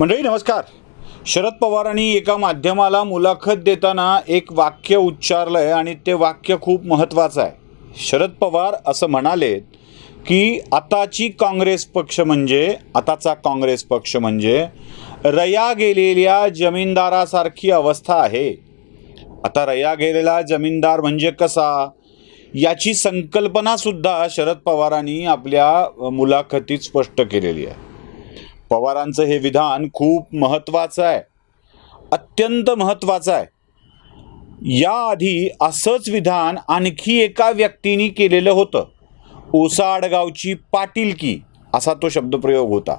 मंडळी नमस्कार. शरद पवारांनी एका माध्यमाला मुलाखत देताना एक वाक्य उच्चारलंय आणि ते वाक्य खूप महत्त्वाचं आहे. शरद पवार असं म्हणालेत की आताचा काँग्रेस पक्ष म्हणजे रया गेलेल्या जमीनदारासारखी अवस्था आहे. आता रया गेलेला जमीनदार म्हणजे कसा याची संकल्पना सुद्धा शरद पवारांनी आपल्या मुलाखतीत स्पष्ट केलेली आहे. पवारांचं हे विधान खूप महत्त्वाचं आहे, अत्यंत महत्त्वाचं आहे. याआधी असंच विधान आणखी एका व्यक्तीने केलेलं होतं. ओसाडगावची पाटीलकी असा तो शब्दप्रयोग होता.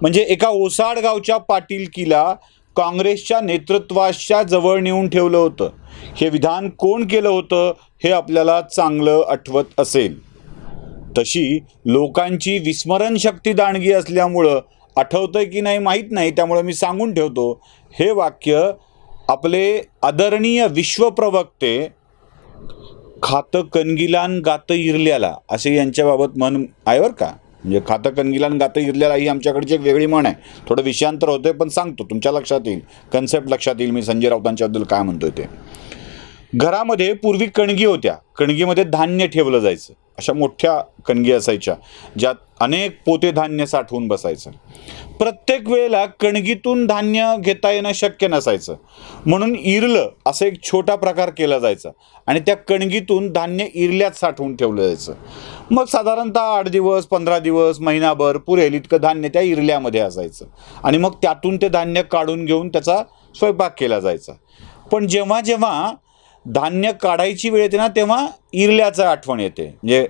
म्हणजे एका ओसाडगावच्या पाटीलकीला काँग्रेसच्या नेतृत्वाच्या जवळ नेऊन ठेवलं होतं. हे विधान कोण केलं होतं हे आपल्याला चांगलं आठवत असेल. तशी लोकांची विस्मरण शक्ती दांडगी असल्यामुळं आठवतंय की नाही माहीत नाही, त्यामुळे मी सांगून ठेवतो. हे वाक्य आपले आदरणीय विश्वप्रवक्ते खातं कणगिलान गातं इरल्याला असे यांच्याबाबत म्हण आहे बरं का. म्हणजे खातं कणगिलान गातं इरल्याला ही आमच्याकडची एक वेगळी म्हण आहे. थोडं विषयांतर होते पण सांगतो, तुमच्या लक्षात येईल, कन्सेप्ट लक्षात येईल मी संजय राऊतांच्याबद्दल काय म्हणतोय ते. घरामध्ये पूर्वी कणगी होत्या, कणगीमध्ये धान्य ठेवलं जायचं. अशा मोठ्या कणगी असायच्या ज्यात अनेक पोते धान्य साठवून बसायचं. प्रत्येक वेळेला कणगीतून धान्य घेता येणं शक्य नसायचं, म्हणून इरलं असं एक छोटा प्रकार केला जायचा आणि त्या कणगीतून धान्य इरल्यात साठवून ठेवलं जायचं. मग साधारणतः 8 दिवस 15 दिवस महिनाभर पुरेल इतकं धान्य त्या इरल्यामध्ये असायचं आणि मग त्यातून ते धान्य काढून घेऊन त्याचा स्वयंपाक केला जायचा. पण जेव्हा जेव्हा धान्य काढायची वेळ येते ना तेव्हा इरल्याचं आठवण येते. म्हणजे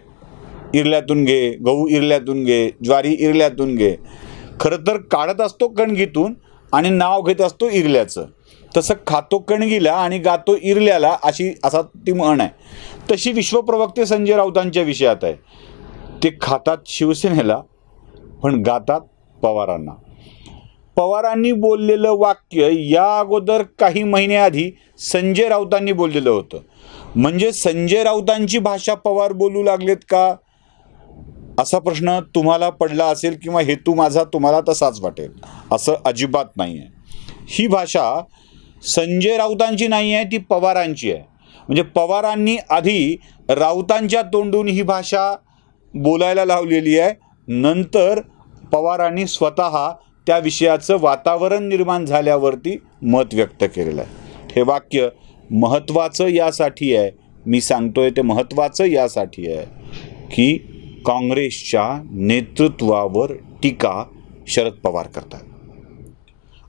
इरल्यातून घे, गहू इरल्यातून घे, ज्वारी इरल्यातून घे. खरं तर काढत असतो कणगीतून आणि नाव घेत असतो इरल्याचं. तसं खातो कणगीला आणि गातो इरल्याला असा ती म्हण आहे. तशी विश्वप्रवक्ते संजय राऊतांच्या विषयात आहे. ते खातात शिवसेनेला पण गातात पवारांना. पवारांनी बोललेलं वाक्य या अगोदर काही महिन्याआधी संजय राऊतांनी बोललेलं होतं. म्हणजे संजय राऊतांची भाषा पवार बोलू लागलेत का असा प्रश्न तुम्हाला पडला असेल किंवा हेतू माझा तुम्हाला तसाच वाटेल. असं अजिबात नाही आहे. ही भाषा संजय राऊतांची नाही आहे, ती पवारांची आहे. म्हणजे पवारांनी आधी राऊतांच्या तोंडून ही भाषा बोलायला लावलेली आहे, नंतर पवारांनी स्वतः त्या विषयाचं वातावरण निर्माण झाल्यावरती मत व्यक्त केलेलं आहे. हे वाक्य महत्त्वाचं यासाठी आहे, मी सांगतोय ते महत्त्वाचं यासाठी आहे की काँग्रेसच्या नेतृत्वावर टीका शरद पवार करतात.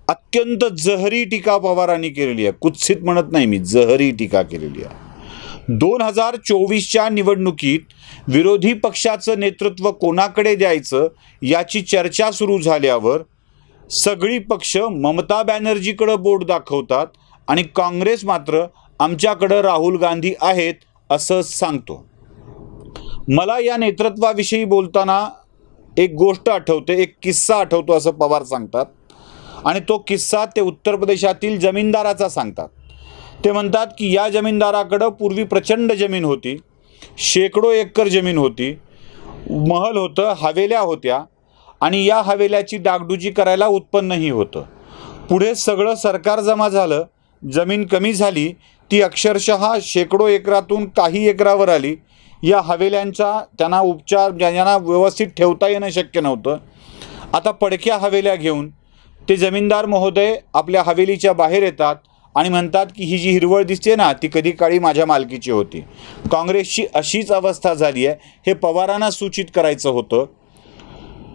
अत्यंत जहरी टीका पवारांनी केलेली आहे. कुत्सित म्हणत नाही मी, जहरी टीका केलेली आहे. 2024च्या निवडणुकीत विरोधी पक्षाचं नेतृत्व कोणाकडे द्यायचं याची चर्चा सुरू झाल्यावर सगळी पक्ष ममता बॅनर्जीकडे बोट दाखवतात आणि काँग्रेस मात्र आमच्याकडं राहुल गांधी आहेत असं सांगतो. मला या नेतृत्वाविषयी बोलताना एक गोष्ट आठवते, एक किस्सा आठवतो असं पवार सांगतात. आणि तो किस्सा ते उत्तर प्रदेशातील जमीनदाराचा सांगतात. ते म्हणतात की या जमीनदाराकडं पूर्वी प्रचंड जमीन होती, शेकडो एकर जमीन होती, महल होतं, हवेल्या होत्या आणि या हवेल्याची डागडुजी करायला उत्पन्नही होतं. पुढे सगळं सरकार जमा झालं, जमीन कमी झाली, ती अक्षरशः शेकडो एकरातून काही एकरावर आली. या हवेल्यांचा त्यांना उपचार ज्यांना व्यवस्थित ठेवता येणं शक्य नव्हतं. आता पडक्या हवेल्या घेऊन ते जमीनदार महोदय आपल्या हवेलीच्या बाहेर येतात आणि म्हणतात की ही जी हिरवळ दिसते ना ती कधी काळी माझ्या मालकीची होती. काँग्रेसची अशीच अवस्था झाली आहे, हे पवारांना सूचित करायचं होतं.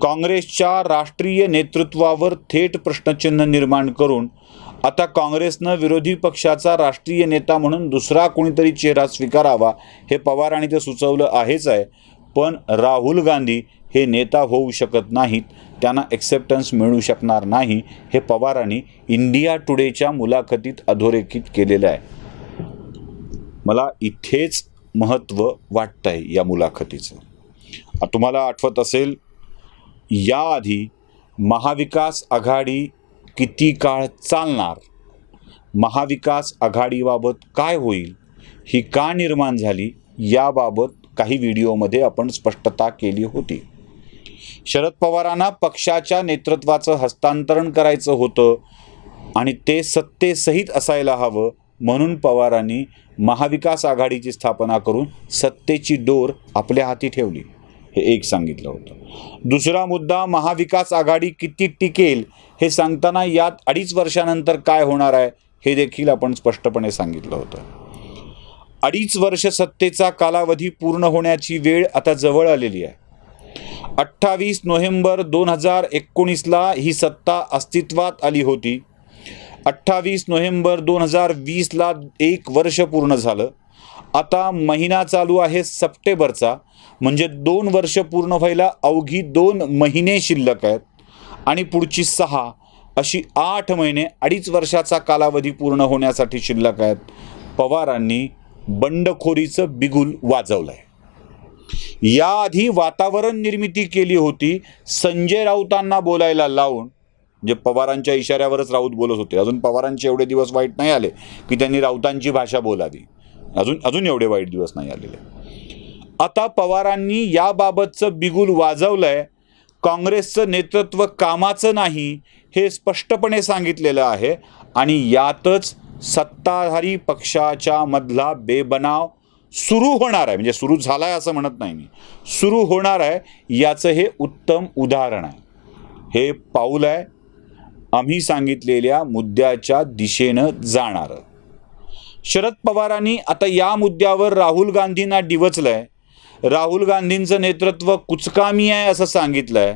काँग्रेसच्या राष्ट्रीय नेतृत्वावर थेट प्रश्नचिन्ह निर्माण करून आता काँग्रेसनं विरोधी पक्षाचा राष्ट्रीय नेता म्हणून दुसरा कोणीतरी चेहरा स्वीकारावा हे पवारांनी ते सुचवलं आहेच आहे. पण राहुल गांधी हे नेता होऊ शकत नाहीत, त्यांना एक्सेप्टन्स मिळू शकणार नाही, हे पवारांनी इंडिया टुडेच्या मुलाखतीत अधोरेखित केलेलं आहे. मला इथेच महत्त्व वाटतंय या मुलाखतीचं. तुम्हाला आठवत असेल याआधी महाविकास आघाडी किती काळ चालणार, महाविकास आघाडीबाबत काय होईल, ही का निर्माण झाली याबाबत काही व्हिडिओमध्ये आपण स्पष्टता केली होती. शरद पवारांना पक्षाच्या नेतृत्वाचं हस्तांतरण करायचं होतं आणि ते सत्तेसहित असायला हवं, म्हणून पवारांनी महाविकास आघाडीची स्थापना करून सत्तेची डोर आपल्या हाती ठेवली, हे एक सांगितलं होतं. दुसरा मुद्दा, महाविकास आघाडी किती टिकेल हे सांगताना यात 2.5 वर्षानंतर काय होणार आहे हे देखील आपण स्पष्टपणे सांगितलं होतं. 2.5 वर्ष सत्तेचा कालावधी पूर्ण होण्याची वेळ आता जवळ आलेली आहे. 28 नोव्हेंबर 2019ला ही सत्ता अस्तित्वात आली होती. 28 नोव्हेंबर 2020ला 1 वर्ष पूर्ण झालं. आता महिना चालू आहे सप्टेंबरचा, म्हणजे 2 वर्ष पूर्ण व्हायला अवघी 2 महिने शिल्लक आहेत आणि पुढची 6 अशी 8 महिने 2.5 वर्षाचा कालावधी पूर्ण होण्यासाठी शिल्लक आहेत. पवारांनी बंडखोरीचं बिगुल वाजवलंय. याआधी वातावरण निर्मिती केली होती संजय राऊतांना बोलायला लावून, म्हणजे पवारांच्या इशाऱ्यावरच राऊत बोलत होते. अजून पवारांचे एवढे दिवस वाईट नाही आले की त्यांनी राऊतांची भाषा बोलावी. अजून एवढे वाईट दिवस नाही आलेले. आता पवारांनी याबाबतचं बिगुल वाजवलंय. काँग्रेसचं नेतृत्व कामाचं नाही हे स्पष्टपणे सांगितलेलं आहे आणि यातच सत्ताधारी पक्षाच्या मधला बेबनाव सुरू होणार आहे. म्हणजे सुरू झालाय असं म्हणत नाही मी, सुरू होणार आहे याचं हे उत्तम उदाहरण आहे. हे पाऊल आहे आम्ही सांगितलेल्या मुद्द्याच्या दिशेनं जाणार. शरद पवारांनी आता या मुद्द्यावर राहुल गांधींना डिवचलंय. राहुल गांधींचं नेतृत्व कुचकामी आहे असं सांगितलंय.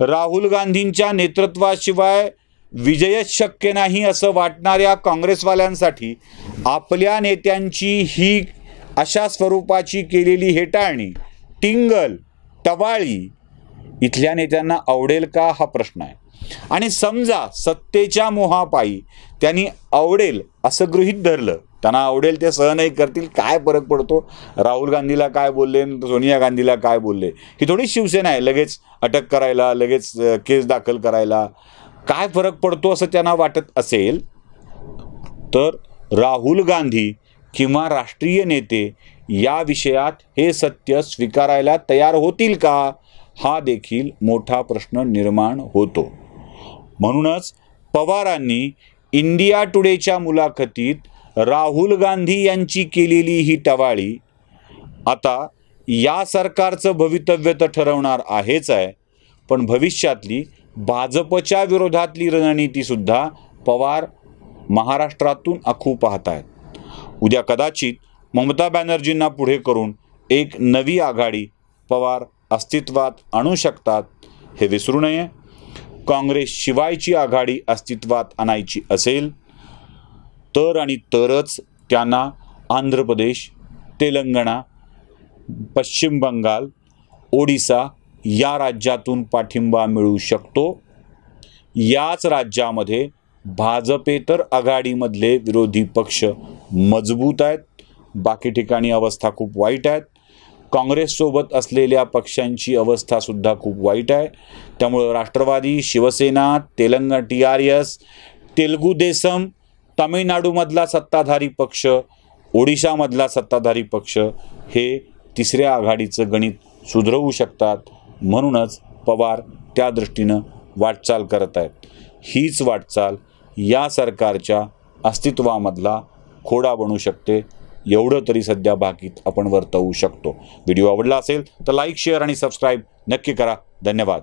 राहुल गांधींच्या नेतृत्वाशिवाय विजयच शक्य नाही असं वाटणाऱ्या काँग्रेसवाल्यांसाठी आपल्या नेत्यांची ही अशा स्वरूपाची केलेली हेटाळणी, टिंगल, टवाळी इथल्या नेत्यांना आवडेल का हा प्रश्न आहे. आणि समजा सत्तेच्या मोहापायी त्यांनी आवडेल असं गृहीत धरलं, त्यांना आवडेल ते सहनही करतील, काय फरक पडतो. राहुल गांधीला काय बोलले, सोनिया गांधीला काय बोलले, ही थोडी शिवसेना आहे लगेच अटक करायला, लगेच केस दाखल करायला. काय फरक पडतो असं त्यांना वाटत असेल तर राहुल गांधी किंवा राष्ट्रीय नेते या विषयात हे सत्य स्वीकारायला तयार होतील का, हा देखील मोठा प्रश्न निर्माण होतो. म्हणूनच पवारांनी इंडिया टुडेच्या मुलाखतीत राहुल गांधी यांची केलेली ही टवाळी आता या सरकारचं भवितव्य तर ठरवणार आहेच आहे, पण भविष्यातली भाजपच्या विरोधातली रणनीतीसुद्धा पवार महाराष्ट्रातून आखू पाहत आहेत. उद्या कदाचित ममता बॅनर्जींना पुढे करून एक नवी आघाडी पवार अस्तित्वात आणू शकतात, हे विसरू नये. काँग्रेस शिवायची आघाडी अस्तित्वात आणायची असेल तर आणि तरच त्यांना आंध्र प्रदेश, तेलंगणा, पश्चिम बंगाल, ओडिसा या राज्यातून पाठिंबा मिळू शकतो. याच राज्यामध्ये भाजपेतर आघाडीमधले विरोधी पक्ष मजबूत आहेत, बाकी ठिकाणी अवस्था खूप वाईट आहेत. काँग्रेससोबत असलेल्या पक्षांची अवस्थासुद्धा खूप वाईट आहे. त्यामुळं राष्ट्रवादी, शिवसेना, तेलंगणा TRS, तेलुगू देसम, तामिळनाडूमधला सत्ताधारी पक्ष, ओडिशामधला सत्ताधारी पक्ष हे तिसऱ्या आघाडीचं गणित सुधरवू शकतात. म्हणूनच पवार त्या दृष्टीनं वाटचाल करत आहेत. हीच वाटचाल या सरकारच्या अस्तित्वामधला खोडा बनू शकते, एवढं तरी सध्या बाकीत आपण वर्तवू शकतो. व्हिडिओ आवडला असेल तर लाईक, शेअर आणि सबस्क्राईब नक्की करा. धन्यवाद.